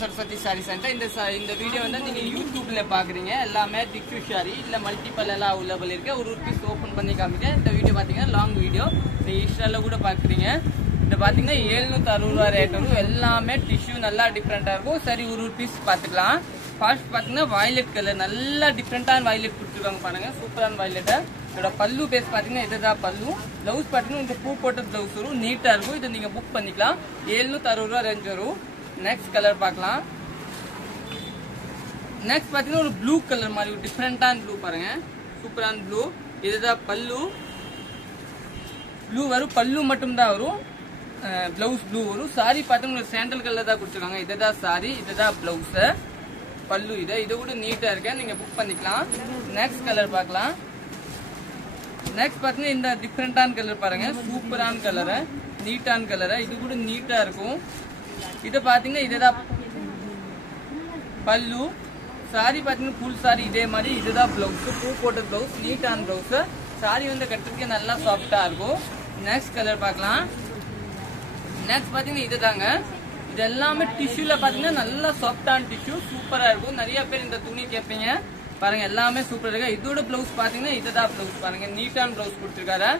Saraswati sari centre. இந்த video வந்து நீங்க யூடியூப்ல பாக்குறீங்க. எல்லாமே டிஷ்யூ சாரி இல்ல மல்டிபிள் எல்லாம் அவைலபிள் இருக்கு. ஒரு பீஸ் ஓபன் பண்ணி காமிக்க. இந்த வீடியோ பாத்தீங்கன்னா லாங் வீடியோ, நீங்க இன்ஸ்டால கூட பாக்குறீங்க. இது பாத்தீங்கன்னா 760 ரூபா ரேட் வரும். எல்லாமே டிஷ்யூ நல்லா டிஃப்ரெண்டா இருக்கும். சரி, ஒரு பீஸ் பாத்துக்கலாம். ஃபர்ஸ்ட் பாத்தீங்கன்னா வயலட் கலர், நல்லா டிஃப்ரெண்டான வயலட் கொடுத்துருக்காங்க பாருங்க, சூப்பரான வயலட். இதோட பல்லு பேஸ் பாத்தீங்கன்னா இதுதான் பல்லு. பிளவுஸ் பாத்தீங்கன்னா இந்த பூ போட்ட பிளவுஸ் வரும், நீட்டா இருக்கும். இதை நீங்க புக் பண்ணிக்கலாம். 760 ரூபா ரேஞ்ச் வரும். நெக்ஸ்ட் கலர் பார்க்கலாம். நெக்ஸ்ட் பாத்தீங்கன்னா ஒரு ப்ளூ கலர் மாதிரி ஒரு டிஃப்ரெண்டான ப்ளூ பாருங்க, சூப்பரான ப்ளூ. இதுதான் பல்லு. ப்ளூ வரும், பல்லு மட்டும் தான் வரும். பிளவுஸ் ப்ளூ வரும். சாரி பாத்தீங்கன்னா சாண்டல் கலர் தான் கொடுத்துருக்காங்க. இதுதான் சாரி, இதுதான் பிளவுஸ், பல்லு. இது கூட நீட்டா இருக்கு, நீங்க புக் பண்ணிக்கலாம். நெக்ஸ்ட் கலர் பார்க்கலாம். நெக்ஸ்ட் பாத்தீங்கன்னா இந்த டிஃப்ரெண்டான கலர் பாருங்க, சூப்பரான கலர், நீட்டான கலர். இது கூட நீட்டா இருக்கும். இது பாத்தீங்கன்னா இதுதான் பல்லு. சாரி பாத்தீங்கன்னா ஃபுல் சாரி இதே மாதிரி. இதுதான் பிளவுஸ், பூ போட்ட பிளவுஸ், நீட்டான பிளவுஸ். சாரி வந்து கட்டுறதுக்கு நல்லா சாஃப்டா இருக்கும். நெக்ஸ்ட் கலர் பார்க்கலாம். நெக்ஸ்ட் பாத்தீங்கன்னா இதுதாங்க. இது எல்லாமே டிஷ்யூல பாத்தீங்கன்னா நல்லா சாஃப்டான டிஷ்யூ, சூப்பரா இருக்கும். நிறைய பேர் இந்த துணி கேட்பீங்க பாருங்க, எல்லாமே சூப்பரா இருக்கு. இதோட பிளவுஸ் பாத்தீங்கன்னா இதுதான் பிளவுஸ் பாருங்க, நீட்டான பிளவுஸ் கொடுத்துருக்காரு.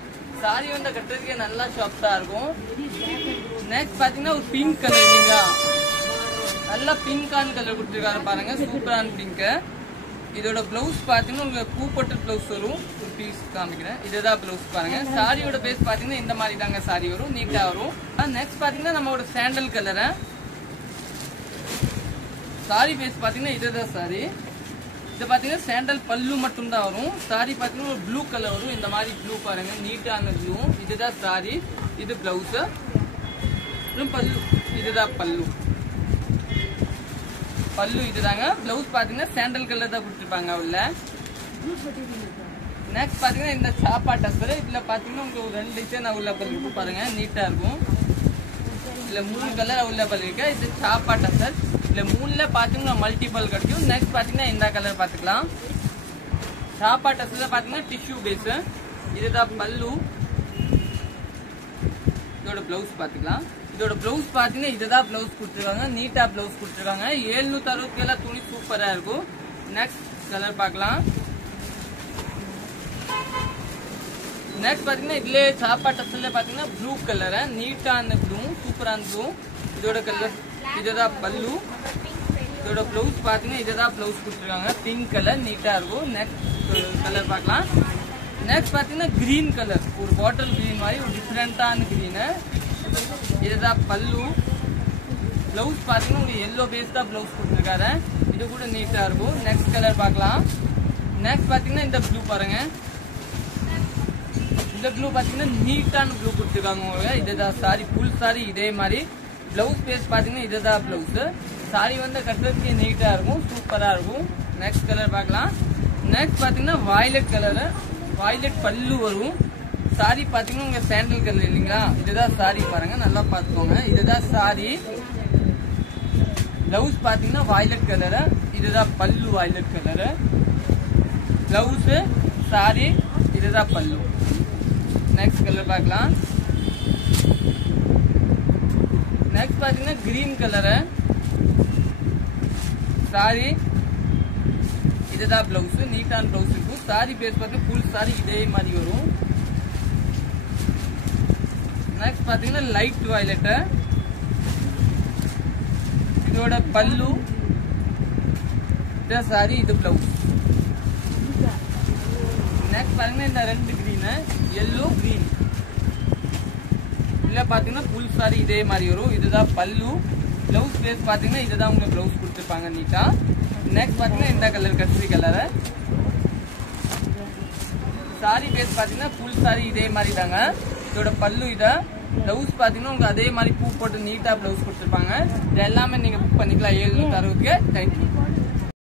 சாரி வந்து கட்டுறதுக்கு நல்லா சாஃப்டா இருக்கும். நெக்ஸ்ட் பாத்தீங்கன்னா ஒரு பிங்க் கலர், இல்லைங்களா, நல்லா பிங்கான கலர் கொடுத்துருக்காரு பாருங்க, சூப்பரான பிங்க். இதோட பிளவுஸ் பாத்தீங்கன்னா உங்களுக்கு பூ போட்ட பிளவுஸ் வரும். ஒரு பீஸ் காமிக்கிறேன். இதுதான் பிளவுஸ் பாருங்க. சாரியோட பேஸ் பாத்தீங்கன்னா இந்த மாதிரி தாங்க சாரி வரும், நீட்டா வரும். நெக்ஸ்ட் பாத்தீங்கன்னா நம்மளோட சாண்டல் கலர். சாரி பேஸ் பாத்தீங்கன்னா இதுதான் சாரி. இது பாத்தீங்கன்னா சாண்டல் பல்லு மட்டும் தான் வரும். சாரி பாத்தீங்கன்னா ஒரு ப்ளூ கலர் வரும். இந்த மாதிரி ப்ளூ பாருங்க, நீட்டான ப்ளூ. இதுதான் சாரி, இது பிளவுஸ், பல்லு. இதுதான் பல்லு, பல்லு இதுதாங்க. பிளவுஸ் பாத்தீங்கன்னா சாண்டல் கலர் தான் கொடுத்துருப்பாங்க உள்ள. நெக்ஸ்ட் பாத்தீங்கன்னா இந்த சாப்பா டஸ்டர். இதுல பாத்தீங்கன்னா உங்களுக்கு ஒரு 2 டிசைன் அவைலபிள் இருக்கும் பாருங்க, நீட்டா இருக்கும். இதுல 3 கலர் அவைலபிள் இருக்கு. இது சாப்பா டஸ்டர். இதுல 3ல பாத்தீங்கன்னா மல்டிபிள் கிடைக்கும். நெக்ஸ்ட் பாத்தீங்கன்னா இந்த கலர் பாத்துக்கலாம். சாப்பா டஸ்டர்ல பாத்தீங்கன்னா டிஷ்யூ பேஸ். இதுதான் பல்லு. இதோட பிளவுஸ் பாத்துக்கலாம். இதோட பிளவுஸ் பாத்தீங்கன்னா இதுதான் பிளவுஸ் கொடுத்துருக்காங்க, நீட்டா பிளவுஸ் கொடுத்துருக்காங்க. 760 துணி சூப்பரா இருக்கும். நெக்ஸ்ட் கலர் பார்க்கலாம். நெக்ஸ்ட் பாத்தீங்கன்னா இதுல சாப்பா டஸ்டர்ல பாத்தீங்கன்னா ப்ளூ கலர், நீட்டான ப்ளூ, சூப்பரான ப்ளூ. இதோட கலர் இதுதான் பல்லு. இதோட பிளவுஸ் பாத்தீங்கன்னா இதுதான் பிளவுஸ் கொடுத்துருக்காங்க, பிங்க் கலர், நீட்டா இருக்கும். நெக்ஸ்ட் கலர் பார்க்கலாம். நெக்ஸ்ட் பாத்தீங்கன்னா கிரீன் கலர், ஒரு பாட்டில் கிரீன் மாதிரி ஒரு டிஃப்ரெண்டான கிரீன். இதுதான் பல்லு. பிளவுஸ் பாத்தீங்கன்னா உங்களுக்கு எல்லோ பேஸ் தான் பிளவுஸ் கொடுத்துருக்காரு. இது கூட நீட்டா இருக்கும். நெக்ஸ்ட் கலர் பார்க்கலாம். நெக்ஸ்ட் பாத்தீங்கன்னா இந்த ப்ளூ பாருங்க. இந்த ப்ளூ பாத்தீங்கன்னா நீட்டான ப்ளூ கொடுத்துருக்காங்க உங்களுக்கு. இதுதான் சாரி, ஃபுல் சாரி இதே மாதிரி. பிளவுஸ் பேஸ் பாத்தீங்கன்னா இதுதான் பிளவுஸ். சாரி வந்து கட்டுறதுக்கு நீட்டா இருக்கும், சூப்பரா இருக்கும். நெக்ஸ்ட் கலர் பார்க்கலாம். நெக்ஸ்ட் பாத்தீங்கன்னா வயலட் கலர், வயலட் பல்லு வரும். சாரி பாத்தீங்கன்னா உங்க சாண்டல் கலர், இல்லைங்களா. இதுதான் சாரி பாருங்க, நல்லா பாத்துக்கோங்க. இதுதான் சாரி. பிளவுஸ் பாத்தீங்கன்னா வயலட் கலர். இதுதான் பல்லு, வயலட் கலர். பிளவுஸ், சாரி, இதுதான் பல்லு. நெக்ஸ்ட் கலர் பார்க்கலாம். நெக்ஸ்ட் பாத்தீங்கன்னா கிரீன் கலர். சாரி, இதுதான் பிளவுஸ், நீட்டான பிளவுஸ் இருக்கும். சாரி பேஸ் பாத்தீங்கன்னா ஃபுல் சாரி இதே மாதிரி வரும். நெக்ஸ்ட் பாத்தீங்கன்னா லைட் வயலட். இதோட பல்லு, இது சாரி, இது பிளவுஸ். நெக்ஸ்ட் பாத்தீங்கன்னா இந்த 2 கிரீன், எல்லோ கிரீன். இதுல பாத்தீங்கன்னா ஃபுல் சாரி இதே மாதிரி வரும். இதுதான் பல்லு. பிளவுஸ் பேஸ் பாத்தீங்கன்னா இதுதான் உங்க பிளவுஸ் கொடுத்துருப்பாங்க, நீட்டா. நெக்ஸ்ட் பாத்தீங்கன்னா இந்த கலர், கஸ்தூரி கலர். சாரி பேஸ் பாத்தீங்கன்னா ஃபுல் சாரி இதே மாதிரி தாங்க. இதோட பல்லு இத. பிளவுஸ் பாத்தீங்கன்னா உங்களுக்கு அதே மாதிரி பூ போட்டு நீட்டா பிளவுஸ் கொடுத்துருப்பாங்க. இது எல்லாமே நீங்க புக் பண்ணிக்கலாம் 760. தேங்க்யூ.